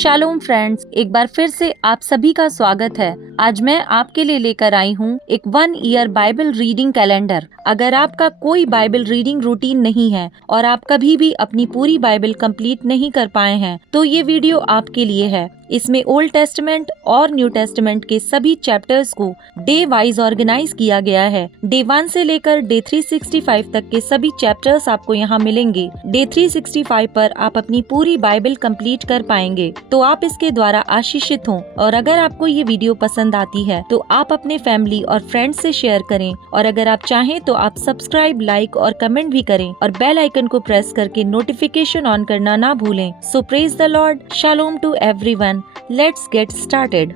Shalom friends, एक बार फिर से आप सभी का स्वागत है। आज मैं आपके लिए लेकर आई हूँ एक 1 ईयर बाइबल रीडिंग कैलेंडर। अगर आपका कोई बाइबल रीडिंग रूटीन नहीं है और आप कभी भी अपनी पूरी बाइबल कंप्लीट नहीं कर पाए हैं, तो ये वीडियो आपके लिए है। इसमें ओल्ड टेस्टमेंट और न्यू टेस्टमेंट के सभी चैप्टर्स को डे वाइज ऑर्गेनाइज किया गया है। डे 1 से लेकर डे 365 तक के सभी चैप्टर्स आपको यहाँ मिलेंगे। डे 365 पर आप अपनी पूरी बाइबल कंप्लीट कर पाएंगे, तो आप इसके द्वारा आशीषित हों। और अगर आपको ये वीडियो पसंद आती है तो आप अपने फैमिली और फ्रेंड्स से शेयर करें, और अगर आप चाहें तो आप सब्सक्राइब, लाइक और कमेंट भी करें और बेल आइकन को प्रेस करके नोटिफिकेशन ऑन करना ना भूलें। So praise the Lord, shalom to everyone. Let's get started.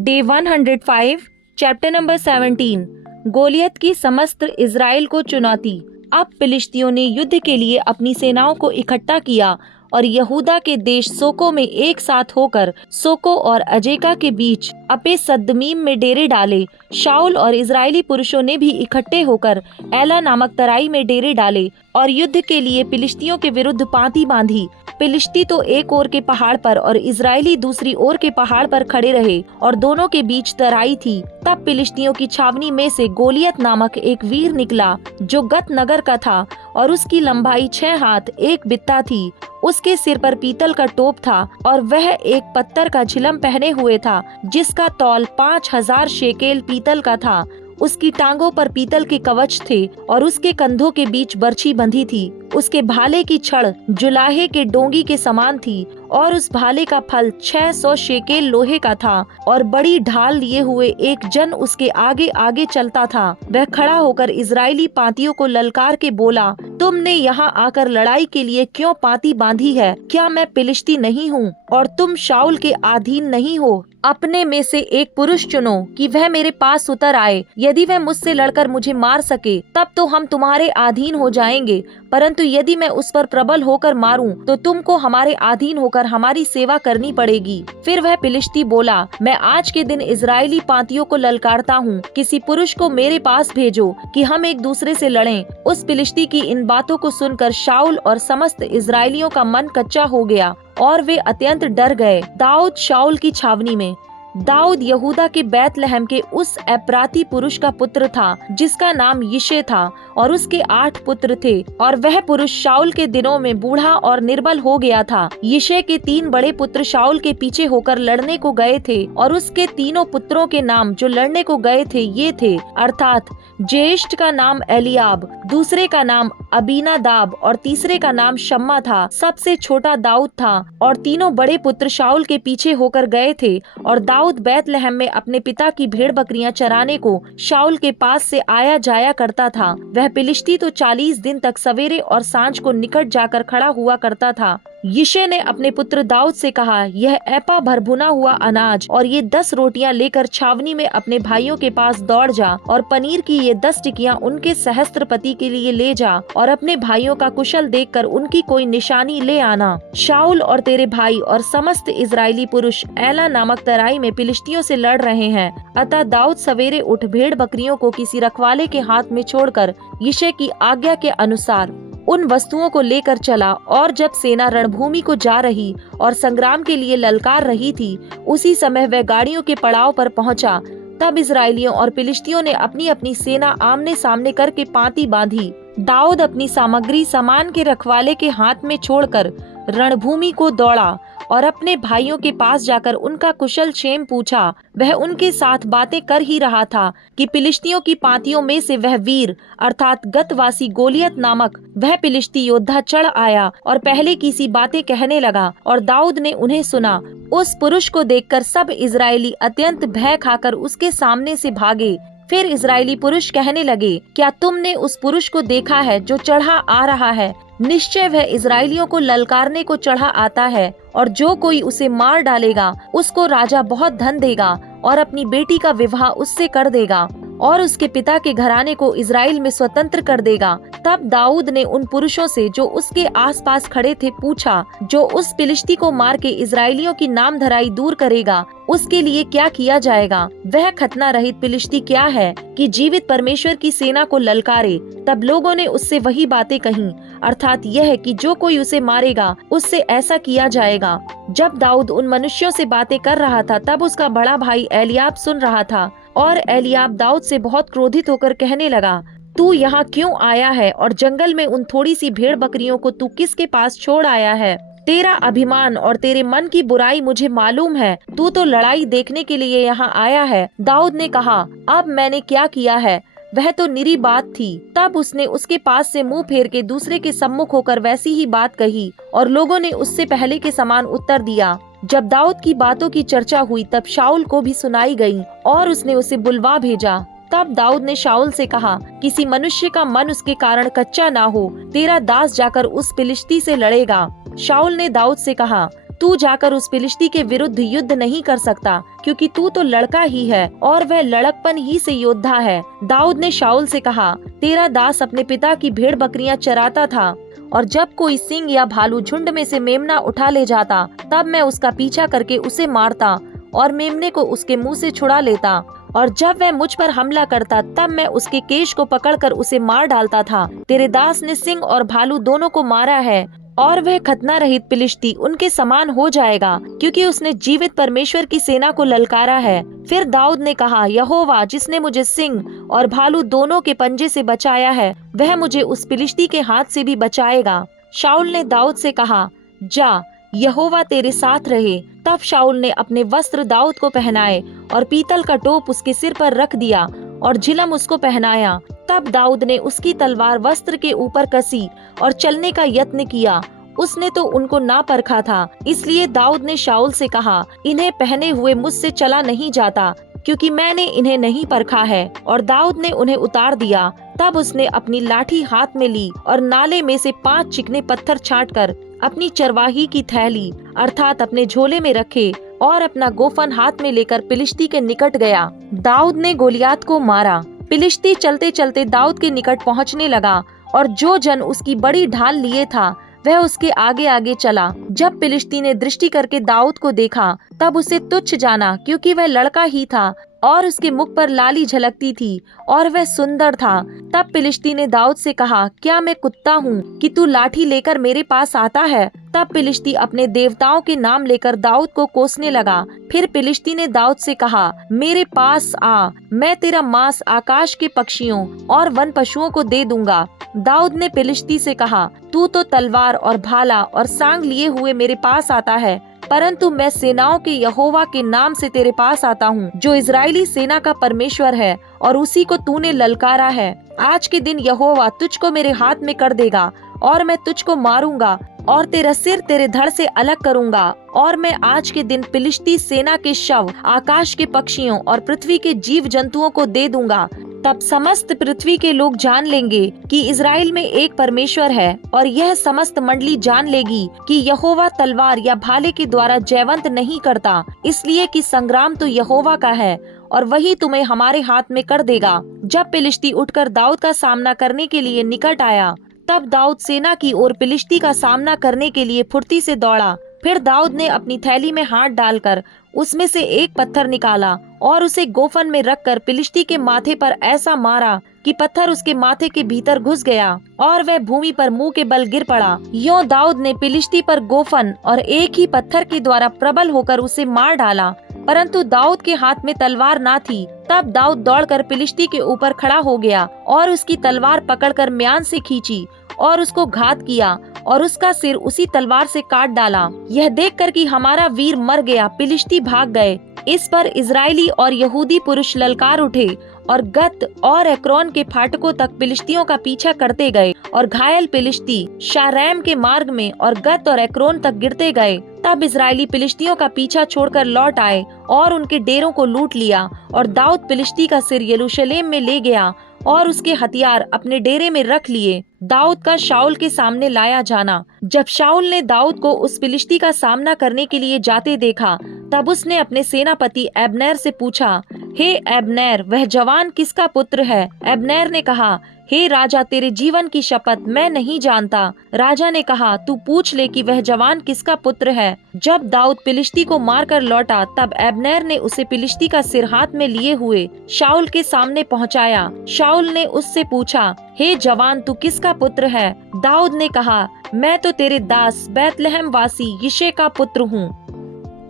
Day 105, chapter number 17, गोलियत की समस्त इजराइल को चुनौती। अब फिलिस्तियों ने युद्ध के लिए अपनी सेनाओं को इकट्ठा किया और यहूदा के देश सोको में एक साथ होकर सोको और अजेका के बीच अपे सद्दमीम में डेरे डाले। शाऊल और इजरायली पुरुषों ने भी इकट्ठे होकर एला नामक तराई में डेरे डाले और युद्ध के लिए फिलिस्तियों के विरुद्ध पांति बांधी। फिलिस्ती तो एक ओर के पहाड़ पर और इजरायली दूसरी ओर के पहाड़ पर खड़े रहे और दोनों के बीच तराई थी। तब फिलिस्तियों की छावनी में से गोलियत नामक एक वीर निकला, जो गत नगर का था, और उसकी लंबाई 6 हाथ 1 बित्ता थी। उसके सिर पर पीतल का टोप था और वह एक पत्थर का झिलम पहने हुए था, जिसका तौल 5000 शेकेल पीतल का था। उसकी टांगों पर पीतल के कवच थे और उसके कंधों के बीच बर्छी बंधी थी। उसके भाले की छड़ जुलाहे के डोंगी के समान थी और उस भाले का फल 600 शेकेल लोहे का था, और बड़ी ढाल लिए हुए एक जन उसके आगे आगे चलता था। वह खड़ा होकर इजरायली पांतियों को ललकार के बोला, तुमने यहाँ आकर लड़ाई के लिए क्यों पांति बांधी है? क्या मैं फिलिस्ती नहीं हूँ और तुम शाऊल के अधीन नहीं हो? अपने में से एक पुरुष चुनो कि वह मेरे पास उतर आए। यदि वह मुझसे लड़कर मुझे मार सके, तब तो हम तुम्हारे अधीन हो जाएंगे, परंतु यदि मैं उस पर प्रबल होकर मारूं, तो तुमको हमारे अधीन होकर हमारी सेवा करनी पड़ेगी। फिर वह फिलिस्ती बोला, मैं आज के दिन इजरायली पांतियों को ललकारता हूँ, किसी पुरुष को मेरे पास भेजो कि हम एक दूसरे से लड़ें। उस फिलिस्ती की इन बातों को सुनकर शाऊल और समस्त इजरायलियों का मन कच्चा हो गया और वे अत्यंत डर गए। दाऊद शाऊल की छावनी में। दाऊद यहूदा के बैतलहम के उस एप्राती पुरुष का पुत्र था, जिसका नाम यिशै था, और उसके 8 पुत्र थे, और वह पुरुष शाऊल के दिनों में बूढ़ा और निर्बल हो गया था। यिशै के 3 बड़े पुत्र शाऊल के पीछे होकर लड़ने को गए थे, और उसके तीनों पुत्रों के नाम जो लड़ने को गए थे ये थे, अर्थात ज्येष्ठ का नाम एलियाब, दूसरे का नाम अबीनादाब और तीसरे का नाम शम्मा था। सबसे छोटा दाऊद था, और तीनों बड़े पुत्र शाऊल के पीछे होकर गए थे। और दाऊद बैतलहम में अपने पिता की भेड़ बकरियां चराने को शाऊल के पास से आया जाया करता था। वह फिलिस्ती तो 40 दिन तक सवेरे और सांझ को निकट जाकर खड़ा हुआ करता था। यिशै ने अपने पुत्र दाऊद से कहा, यह एपा भर भुना हुआ अनाज और ये 10 रोटियां लेकर छावनी में अपने भाइयों के पास दौड़ जा, और पनीर की ये 10 टिकियां उनके सहस्त्रपति के लिए ले जा, और अपने भाइयों का कुशल देखकर उनकी कोई निशानी ले आना। शाऊल और तेरे भाई और समस्त इजरायली पुरुष एला नामक तराई में फिलिस्तियों से लड़ रहे हैं। अतः दाऊद सवेरे उठ भेड़ बकरियों को किसी रखवाले के हाथ में छोड़कर यिशै की आज्ञा के अनुसार उन वस्तुओं को लेकर चला। और जब सेना रणभूमि को जा रही और संग्राम के लिए ललकार रही थी, उसी समय वह गाड़ियों के पड़ाव पर पहुंचा। तब इजरायलियों और फिलिस्तियों ने अपनी अपनी सेना आमने सामने करके पांति बांधी। दाऊद अपनी सामग्री सामान के रखवाले के हाथ में छोड़कर रणभूमि को दौड़ा और अपने भाइयों के पास जाकर उनका कुशल क्षेम पूछा। वह उनके साथ बातें कर ही रहा था कि फिलिस्तियों की पांतियों में से वह वीर अर्थात गतवासी गोलियत नामक वह फिलिस्ती योद्धा चढ़ आया और पहले की सी बातें कहने लगा, और दाऊद ने उन्हें सुना। उस पुरुष को देखकर सब इजरायली अत्यंत भय खाकर उसके सामने से भागे। फिर इजरायली पुरुष कहने लगे, क्या तुमने उस पुरुष को देखा है जो चढ़ा आ रहा है? निश्चय वह इजरायलियों को ललकारने को चढ़ा आता है, और जो कोई उसे मार डालेगा उसको राजा बहुत धन देगा और अपनी बेटी का विवाह उससे कर देगा और उसके पिता के घराने को इजराइल में स्वतंत्र कर देगा। तब दाऊद ने उन पुरुषों से जो उसके आसपास खड़े थे पूछा, जो उस फिलिस्ती को मार के इजरायलियों की नामधराई दूर करेगा, उसके लिए क्या किया जाएगा? वह खतना रहित फिलिस्ती क्या है कि जीवित परमेश्वर की सेना को ललकारे? तब लोगों ने उससे वही बातें कहीं, अर्थात यह कि जो कोई उसे मारेगा उससे ऐसा किया जाएगा। जब दाऊद उन मनुष्यों से बातें कर रहा था, तब उसका बड़ा भाई एलियाब सुन रहा था, और एलियाब दाऊद से बहुत क्रोधित होकर कहने लगा, तू यहाँ क्यों आया है, और जंगल में उन थोड़ी सी भेड़ बकरियों को तू किसके पास छोड़ आया है? तेरा अभिमान और तेरे मन की बुराई मुझे मालूम है, तू तो लड़ाई देखने के लिए यहाँ आया है। दाऊद ने कहा, अब मैंने क्या किया है? वह तो निरी बात थी। तब उसने उसके पास से मुंह फेर के दूसरे के सम्मुख होकर वैसी ही बात कही, और लोगों ने उससे पहले के समान उत्तर दिया। जब दाऊद की बातों की चर्चा हुई, तब शाऊल को भी सुनाई गई, और उसने उसे बुलवा भेजा। तब दाऊद ने शाऊल से कहा, किसी मनुष्य का मन उसके कारण कच्चा ना हो, तेरा दास जाकर उस फिलिस्ती से लड़ेगा। शाऊल ने दाऊद से कहा, तू जाकर उस फिलिस्ती के विरुद्ध युद्ध नहीं कर सकता, क्योंकि तू तो लड़का ही है, और वह लड़कपन ही से योद्धा है। दाऊद ने शाऊल से कहा, तेरा दास अपने पिता की भेड़ बकरियां चराता था, और जब कोई सिंह या भालू झुंड में से मेमना उठा ले जाता, तब मैं उसका पीछा करके उसे मारता और मेमने को उसके मुंह से छुड़ा लेता, और जब वह मुझ पर हमला करता, तब मैं उसके केश को पकड़कर उसे मार डालता था। तेरे दास ने सिंह और भालू दोनों को मारा है, और वह खतना रहित फिलिस्ती उनके समान हो जाएगा, क्योंकि उसने जीवित परमेश्वर की सेना को ललकारा है। फिर दाऊद ने कहा, यहोवा जिसने मुझे सिंह और भालू दोनों के पंजे से बचाया है, वह मुझे उस फिलिस्ती के हाथ से भी बचाएगा। शाऊल ने दाऊद से कहा, जा, यहोवा तेरे साथ रहे। तब शाऊल ने अपने वस्त्र दाऊद को पहनाए, और पीतल का टोप उसके सिर पर रख दिया, और झिलम उसको पहनाया। तब दाऊद ने उसकी तलवार वस्त्र के ऊपर कसी और चलने का यत्न किया। उसने तो उनको ना परखा था, इसलिए दाऊद ने शाऊल से कहा, इन्हें पहने हुए मुझसे चला नहीं जाता, क्योंकि मैंने इन्हें नहीं परखा है। और दाऊद ने उन्हें उतार दिया। तब उसने अपनी लाठी हाथ में ली, और नाले में से 5 चिकने पत्थर छांटकर अपनी चरवाही की थैली अर्थात अपने झोले में रखे, और अपना गोफन हाथ में लेकर फिलिस्ती के निकट गया। दाऊद ने गोलियात को मारा। फिलिस्ती चलते चलते दाऊद के निकट पहुंचने लगा, और जो जन उसकी बड़ी ढाल लिए था, वह उसके आगे आगे चला। जब फिलिस्ती ने दृष्टि करके दाऊद को देखा, तब उसे तुच्छ जाना, क्योंकि वह लड़का ही था, और उसके मुख पर लाली झलकती थी, और वह सुंदर था। तब फिलिस्ती ने दाऊद से कहा, क्या मैं कुत्ता हूँ कि तू लाठी लेकर मेरे पास आता है? तब फिलिस्ती अपने देवताओं के नाम लेकर दाऊद को कोसने लगा। फिर फिलिस्ती ने दाऊद से कहा, मेरे पास आ, मैं तेरा मांस आकाश के पक्षियों और वन पशुओं को दे दूंगा। दाऊद ने फिलिस्ती से कहा, तू तो तलवार और भाला और सांग लिए हुए मेरे पास आता है, परंतु मैं सेनाओं के यहोवा के नाम से तेरे पास आता हूँ, जो इजरायली सेना का परमेश्वर है, और उसी को तूने ललकारा है। आज के दिन यहोवा तुझको मेरे हाथ में कर देगा, और मैं तुझको मारूंगा, और तेरा सिर तेरे धड़ से अलग करूंगा। और मैं आज के दिन फिलिस्ती सेना के शव आकाश के पक्षियों और पृथ्वी के जीव जंतुओं को दे दूंगा। तब समस्त पृथ्वी के लोग जान लेंगे कि इजराइल में एक परमेश्वर है, और यह समस्त मंडली जान लेगी कि यहोवा तलवार या भाले के द्वारा जयवंत नहीं करता, इसलिए कि संग्राम तो यहोवा का है, और वही तुम्हें हमारे हाथ में कर देगा। जब फिलिस्ती उठकर दाऊद का सामना करने के लिए निकट आया, तब दाऊद सेना की ओर फिलिस्ती का सामना करने के लिए फुर्ती से दौड़ा। फिर दाऊद ने अपनी थैली में हाथ डालकर उसमें से एक पत्थर निकाला, और उसे गोफन में रखकर फिलिस्ती के माथे पर ऐसा मारा कि पत्थर उसके माथे के भीतर घुस गया, और वह भूमि पर मुंह के बल गिर पड़ा। यों दाऊद ने फिलिस्ती पर गोफन और एक ही पत्थर के द्वारा प्रबल होकर उसे मार डाला, परंतु दाऊद के हाथ में तलवार ना थी। तब दाऊद दौड़कर फिलिस्ती के ऊपर खड़ा हो गया, और उसकी तलवार पकड़कर म्यान से खींची, और उसको घात किया, और उसका सिर उसी तलवार से काट डाला। यह देखकर कि हमारा वीर मर गया, फिलिस्ती भाग गए। इस पर इजरायली और यहूदी पुरुष ललकार उठे, और गत और एक्रोन के फाटकों तक फिलिस्तियों का पीछा करते गए, और घायल फिलिस्ती शारैम के मार्ग में और गत और एक्रोन तक गिरते गए। तब इजरायली फिलिस्तियों का पीछा छोड़कर लौट आए, और उनके डेरों को लूट लिया, और दाऊद फिलिस्ती का सिर यरूशलेम में ले गया, और उसके हथियार अपने डेरे में रख लिए। दाऊद का शाऊल के सामने लाया जाना। जब शाऊल ने दाऊद को उस फिलिस्ती का सामना करने के लिए जाते देखा, तब उसने अपने सेनापति अब्नेर से पूछा, हे अब्नेर, वह जवान किसका पुत्र है? अब्नेर ने कहा, हे राजा, तेरे जीवन की शपथ, मैं नहीं जानता। राजा ने कहा, तू पूछ ले कि वह जवान किसका पुत्र है। जब दाऊद फिलिस्ती को मारकर लौटा, तब अब्नेर ने उसे फिलिस्ती का सिर हाथ में लिए हुए शाऊल के सामने पहुंचाया। शाऊल ने उससे पूछा, हे जवान, तू किसका पुत्र है? दाऊद ने कहा, मैं तो तेरे दास बैतलहम वासी यिशै का पुत्र हूँ।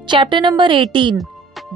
Chapter number 18।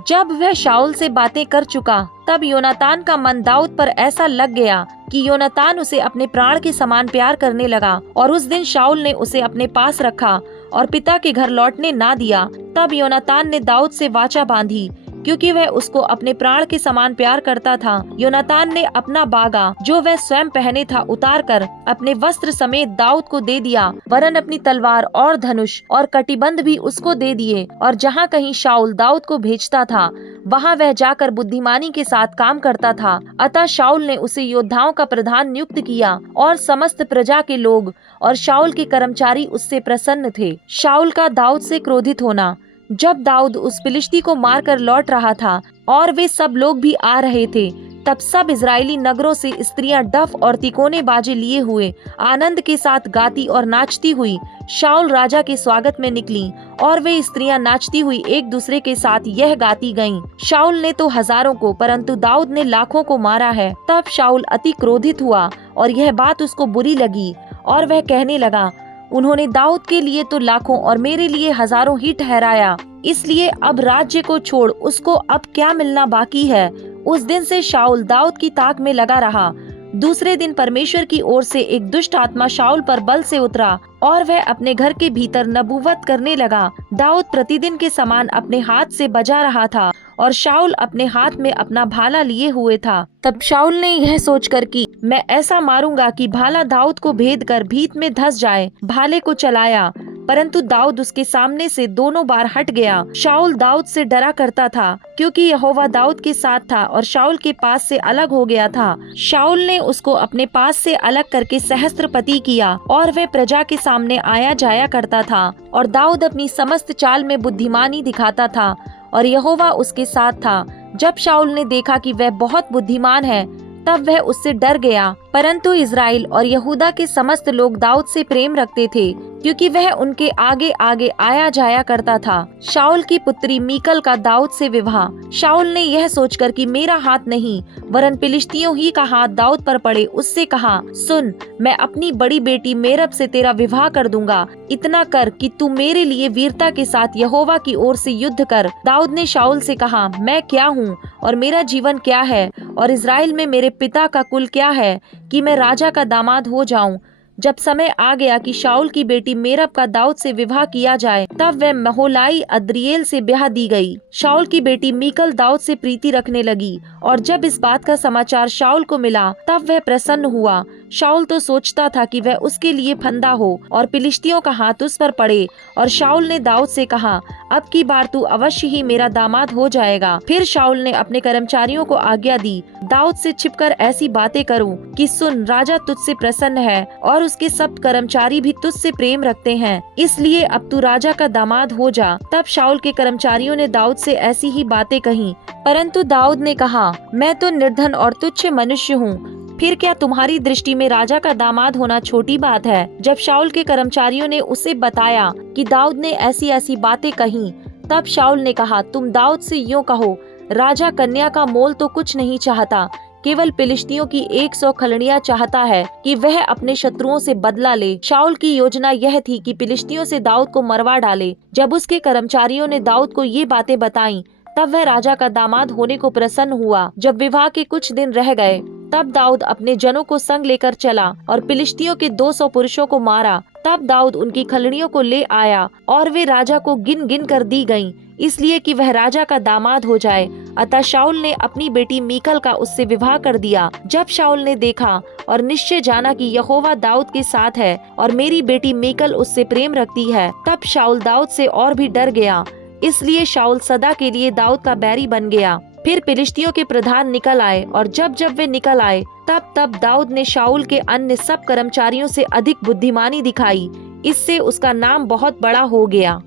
जब वह शाऊल से बातें कर चुका, तब योनातान का मन दाऊद पर ऐसा लग गया कि योनातान उसे अपने प्राण के समान प्यार करने लगा, और उस दिन शाऊल ने उसे अपने पास रखा और पिता के घर लौटने ना दिया। तब योनातान ने दाऊद से वाचा बांधी, क्योंकि वह उसको अपने प्राण के समान प्यार करता था। योनातान ने अपना बागा, जो वह स्वयं पहने था, उतार कर अपने वस्त्र समेत दाऊद को दे दिया, वरन अपनी तलवार और धनुष और कटिबंध भी उसको दे दिए। और जहाँ कहीं शाऊल दाऊद को भेजता था, वहाँ वह जाकर बुद्धिमानी के साथ काम करता था। अतः शाऊल ने उसे योद्धाओं का प्रधान नियुक्त किया, और समस्त प्रजा के लोग और शाऊल के कर्मचारी उससे प्रसन्न थे। शाऊल का दाऊद से क्रोधित होना। जब दाऊद उस फिलिस्ती को मारकर लौट रहा था और वे सब लोग भी आ रहे थे, तब सब इजरायली नगरों से स्त्रियां डफ और तिकोने बाजे लिए हुए आनंद के साथ गाती और नाचती हुई शाऊल राजा के स्वागत में निकली। और वे स्त्रियां नाचती हुई एक दूसरे के साथ यह गाती गईं, शाऊल ने तो हजारों को, परंतु दाऊद ने लाखों को मारा है। तब शाऊल अति क्रोधित हुआ और यह बात उसको बुरी लगी, और वह कहने लगा, उन्होंने दाऊद के लिए तो लाखों और मेरे लिए हजारों ही ठहराया, इसलिए अब राज्य को छोड़ उसको अब क्या मिलना बाकी है। उस दिन से शाऊल दाऊद की ताक में लगा रहा। दूसरे दिन परमेश्वर की ओर से एक दुष्ट आत्मा शाऊल पर बल से उतरा, और वह अपने घर के भीतर नबूवत करने लगा। दाऊद प्रतिदिन के समान अपने हाथ से बजा रहा था, और शाऊल अपने हाथ में अपना भाला लिए हुए था। तब शाऊल ने यह सोचकर कि मैं ऐसा मारूंगा कि भाला दाऊद को भेद कर भीत में धंस जाए, भाले को चलाया, परंतु दाऊद उसके सामने से दोनों बार हट गया। शाऊल दाऊद से डरा करता था, क्योंकि यहोवा दाऊद के साथ था और शाऊल के पास से अलग हो गया था। शाऊल ने उसको अपने पास से अलग करके सहस्त्रपति किया, और वह प्रजा के सामने आया जाया करता था। और दाऊद अपनी समस्त चाल में बुद्धिमानी दिखाता था, और यहोवा उसके साथ था। जब शाऊल ने देखा कि वह बहुत बुद्धिमान है, तब वह उससे डर गया। परंतु इज़राइल और यहूदा के समस्त लोग दाऊद से प्रेम रखते थे, क्योंकि वह उनके आगे आगे आया जाया करता था। शाऊल की पुत्री मीकल का दाऊद से विवाह। शाऊल ने यह सोचकर कि मेरा हाथ नहीं, वरन फिलिस्तियों ही का हाथ दाऊद पर पड़े, उससे कहा, सुन, मैं अपनी बड़ी बेटी मेरब से तेरा विवाह कर दूंगा। इतना कर कि तू मेरे लिए वीरता के साथ यहोवा की ओर से युद्ध कर। दाऊद ने शाऊल से कहा, मैं क्या हूँ और मेरा जीवन क्या है, और इज़राइल में मेरे पिता का कुल क्या है कि मैं राजा का दामाद हो जाऊं। जब समय आ गया कि शाऊल की बेटी मेरब का दाऊद से विवाह किया जाए, तब वह महोलाई अद्रिएल से ब्याह दी गई। शाऊल की बेटी मीकल दाऊद से प्रीति रखने लगी, और जब इस बात का समाचार शाऊल को मिला, तब वह प्रसन्न हुआ। शाऊल तो सोचता था कि वह उसके लिए फंदा हो और फिलिस्तियों का हाथ उस पर पड़े। और शाऊल ने दाऊद से कहा, अब की बार तू अवश्य ही मेरा दामाद हो जाएगा। फिर शाऊल ने अपने कर्मचारियों को आज्ञा दी, दाऊद से छिपकर ऐसी बातें करूं कि सुन, राजा तुझसे प्रसन्न है और उसके सब कर्मचारी भी तुझसे प्रेम रखते हैं, इसलिए अब तू राजा का दामाद हो जा। तब शाऊल के कर्मचारियों ने दाऊद से ऐसी ही बातें कहीं, परंतु दाऊद ने कहा, मैं तो निर्धन और तुच्छ मनुष्य हूँ, फिर क्या तुम्हारी दृष्टि में राजा का दामाद होना छोटी बात है। जब शाऊल के कर्मचारियों ने उसे बताया कि दाऊद ने ऐसी ऐसी बातें कहीं, तब शाऊल ने कहा, तुम दाऊद से यूं कहो, राजा कन्या का मोल तो कुछ नहीं चाहता, केवल फिलिस्तियों की 100 खलड़ियां चाहता है कि वह अपने शत्रुओं से बदला ले। शाऊल की योजना यह थी कि फिलिस्तियों से दाऊद को मरवा डाले। जब उसके कर्मचारियों ने दाऊद को ये बातें बताईं, तब वह राजा का दामाद होने को प्रसन्न हुआ। जब विवाह के कुछ दिन रह गए, तब दाऊद अपने जनों को संग लेकर चला और फिलिस्तियों के 200 पुरुषों को मारा। तब दाऊद उनकी खलड़ियों को ले आया, और वे राजा को गिन गिन कर दी गईं, इसलिए कि वह राजा का दामाद हो जाए। अतः शाऊल ने अपनी बेटी मीकल का उससे विवाह कर दिया। जब शाऊल ने देखा और निश्चय जाना कि यहोवा दाऊद के साथ है और मेरी बेटी मीकल उससे प्रेम रखती है, तब शाऊल दाऊद से और भी डर गया। इसलिए शाऊल सदा के लिए दाऊद का बैरी बन गया। फिर फिलिस्तियों के प्रधान निकल आए और जब जब वे निकल आए तब तब दाऊद ने शाऊल के अन्य सब कर्मचारियों से अधिक बुद्धिमानी दिखाई। इससे उसका नाम बहुत बड़ा हो गया।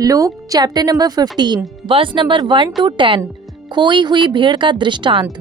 Luke chapter number 15 verse number 1 to 10। खोई हुई भेड़ का दृष्टांत।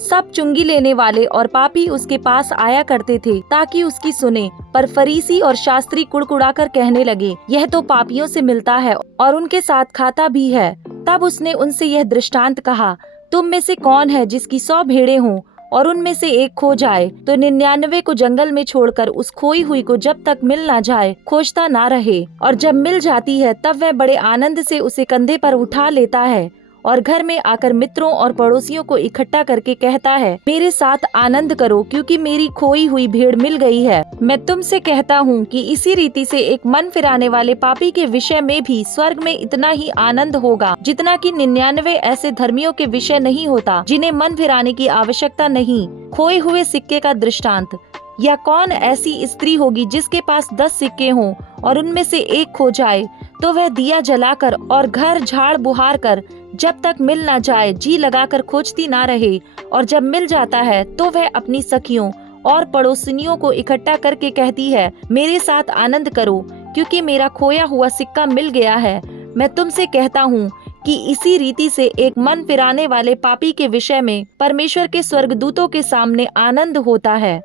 सब चुंगी लेने वाले और पापी उसके पास आया करते थे ताकि उसकी सुने, पर फरीसी और शास्त्री कुड़कुड़ाकर कहने लगे, यह तो पापियों से मिलता है और उनके साथ खाता भी है। तब उसने उनसे यह दृष्टांत कहा, तुम में से कौन है जिसकी 100 भेड़ें हों और उनमें से एक खो जाए तो 99 को जंगल में छोड़कर उस खोई हुई को जब तक मिल ना जाए खोजता ना रहे, और जब मिल जाती है तब वह बड़े आनंद से उसे कंधे पर उठा लेता है और घर में आकर मित्रों और पड़ोसियों को इकट्ठा करके कहता है, मेरे साथ आनंद करो क्योंकि मेरी खोई हुई भेड़ मिल गई है। मैं तुमसे कहता हूँ कि इसी रीति से एक मन फिराने वाले पापी के विषय में भी स्वर्ग में इतना ही आनंद होगा जितना कि 99 ऐसे धर्मियों के विषय नहीं होता जिन्हें मन फिराने की आवश्यकता नहीं। खोए हुए सिक्के का दृष्टांत। या कौन ऐसी स्त्री होगी जिसके पास 10 सिक्के हों और उनमें से एक खो जाए तो वह दिया जलाकर और घर झाड़ बुहार कर जब तक मिल ना जाए जी लगाकर खोजती ना रहे, और जब मिल जाता है तो वह अपनी सखियों और पड़ोसिनियों को इकट्ठा करके कहती है, मेरे साथ आनंद करो क्योंकि मेरा खोया हुआ सिक्का मिल गया है। मैं तुमसे कहता हूँ कि इसी रीति से एक मन फिराने वाले पापी के विषय में परमेश्वर के स्वर्गदूतों के सामने आनंद होता है।